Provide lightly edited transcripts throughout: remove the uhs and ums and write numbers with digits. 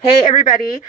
Hey everybody,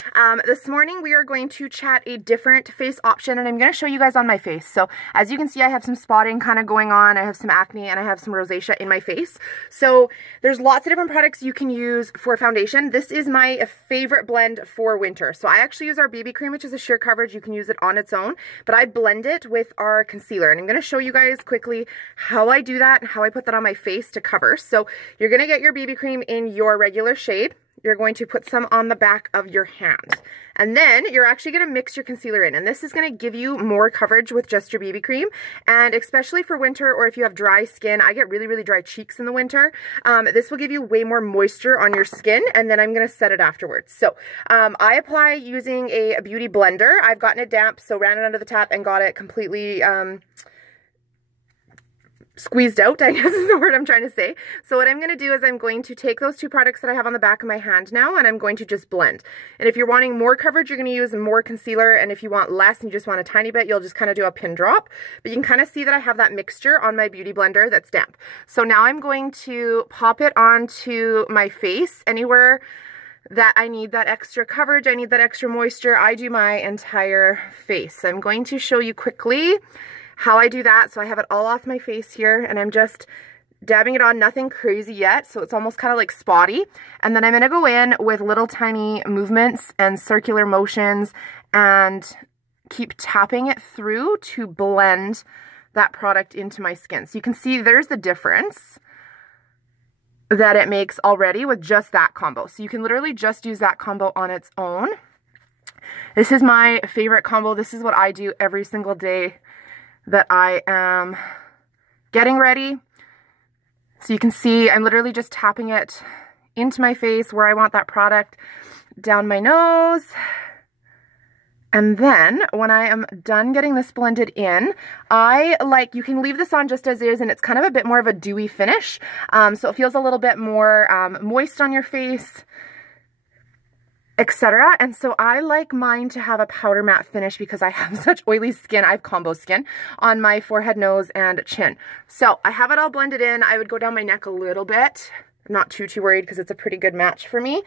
this morning we are going to chat a different face option and I'm going to show you guys on my face. So as you can see, I have some spotting kind of going on, I have some acne, and I have some rosacea in my face. So there's lots of different products you can use for foundation. This is my favorite blend for winter. So I actually use our BB cream, which is a sheer coverage. You can use it on its own, but I blend it with our concealer, and I'm going to show you guys quickly how I do that and how I put that on my face to cover. So you're going to get your BB cream in your regular shade. You're going to put some on the back of your hand. And then you're actually going to mix your concealer in. And this is going to give you more coverage with just your BB cream. And especially for winter, or if you have dry skin, I get really, really dry cheeks in the winter. This will give you way more moisture on your skin. And then I'm going to set it afterwards. So I apply using a beauty blender. I've gotten it damp, so ran it under the tap and got it completely squeezed out, I guess is the word I'm trying to say. So what I'm going to do is I'm going to take those two products that I have on the back of my hand now, and I'm going to just blend. And if you're wanting more coverage, you're going to use more concealer, and if you want less and you just want a tiny bit, you'll just kind of do a pin drop. But you can kind of see that I have that mixture on my beauty blender that's damp. So now I'm going to pop it onto my face anywhere that I need that extra coverage, I need that extra moisture. I do my entire face. I'm going to show you quickly how I do that. So I have it all off my face here, and I'm just dabbing it on, nothing crazy yet, so it's almost kind of like spotty. And then I'm going to go in with little tiny movements and circular motions and keep tapping it through to blend that product into my skin. So you can see there's the difference that it makes already with just that combo. So you can literally just use that combo on its own. This is my favorite combo. This is what I do every single day that I am getting ready. So you can see I'm literally just tapping it into my face where I want that product, down my nose. And then when I am done getting this blended in, you can leave this on just as is, and it's kind of a bit more of a dewy finish. So it feels a little bit more moist on your face, etc. And so I like mine to have a powder matte finish because I have such oily skin. I have combo skin on my forehead, nose, and chin. So I have it all blended in. I would go down my neck a little bit. I'm not too worried because it's a pretty good match for me.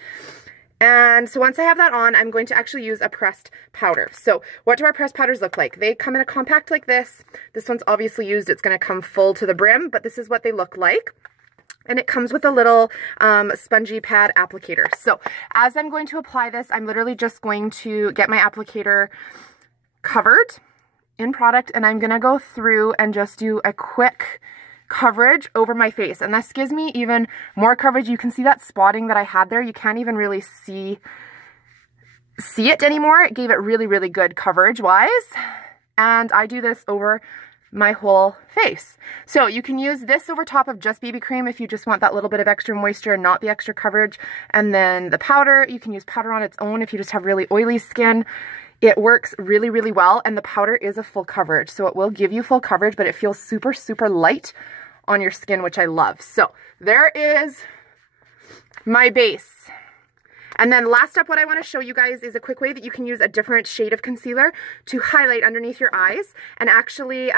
And so once I have that on, I'm going to actually use a pressed powder. So what do our pressed powders look like? They come in a compact like this. This one's obviously used. It's going to come full to the brim, but this is what they look like. And it comes with a little spongy pad applicator. So as I'm going to apply this, I'm literally just going to get my applicator covered in product, and I'm going to go through and just do a quick coverage over my face. And this gives me even more coverage. You can see that spotting that I had there. You can't even really see it anymore. It gave it really, really good coverage wise. And I do this over my whole face. So you can use this over top of just BB cream if you just want that little bit of extra moisture and not the extra coverage. And then the powder, you can use powder on its own if you just have really oily skin. It works really, really well, and the powder is a full coverage. So it will give you full coverage, but it feels super, super light on your skin, which I love. So there is my base. And then last up, what I want to show you guys is a quick way that you can use a different shade of concealer to highlight underneath your eyes and actually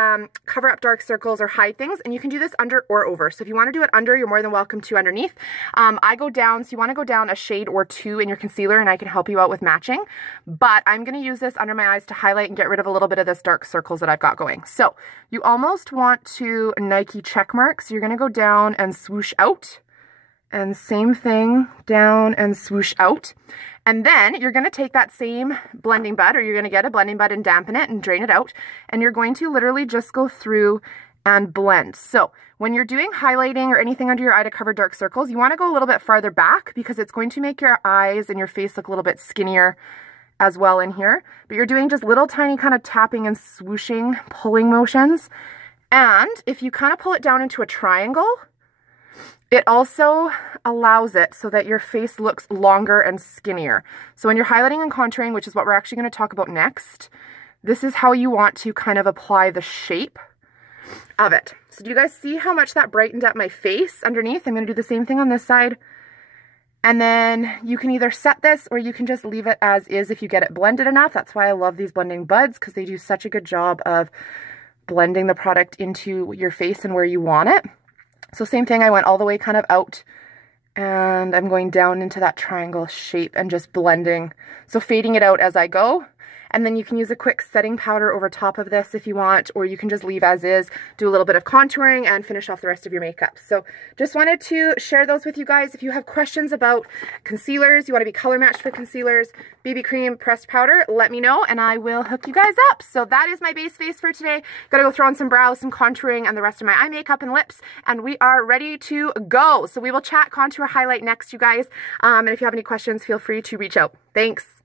cover up dark circles or hide things. And you can do this under or over. So if you want to do it under, you're more than welcome to underneath. I go down, so you want to go down a shade or two in your concealer, and I can help you out with matching. But I'm going to use this under my eyes to highlight and get rid of a little bit of this dark circles that I've got going. So you almost want to Nike check mark. So you're going to go down and swoosh out. And same thing, down and swoosh out. And then you're going to take that same blending bud, or you're going to get a blending bud and dampen it and drain it out. And you're going to literally just go through and blend. So when you're doing highlighting or anything under your eye to cover dark circles, you want to go a little bit farther back because it's going to make your eyes and your face look a little bit skinnier as well in here. But you're doing just little tiny kind of tapping and swooshing, pulling motions. And if you kind of pull it down into a triangle, it also allows it so that your face looks longer and skinnier. So when you're highlighting and contouring, which is what we're actually going to talk about next, this is how you want to kind of apply the shape of it. So do you guys see how much that brightened up my face underneath? I'm going to do the same thing on this side. And then you can either set this or you can just leave it as is if you get it blended enough. That's why I love these blending buds, because they do such a good job of blending the product into your face and where you want it. So same thing, I went all the way kind of out And I'm going down into that triangle shape and just blending. So fading it out as I go. And then you can use a quick setting powder over top of this if you want, or you can just leave as is, do a little bit of contouring and finish off the rest of your makeup. So just wanted to share those with you guys. If you have questions about concealers, you want to be color matched for concealers, BB cream, pressed powder, let me know and I will hook you guys up. So that is my base face for today. Gotta go throw on some brows, some contouring, and the rest of my eye makeup and lips, and we are ready to go. So we will chat contour highlight next, you guys. And if you have any questions, feel free to reach out. Thanks.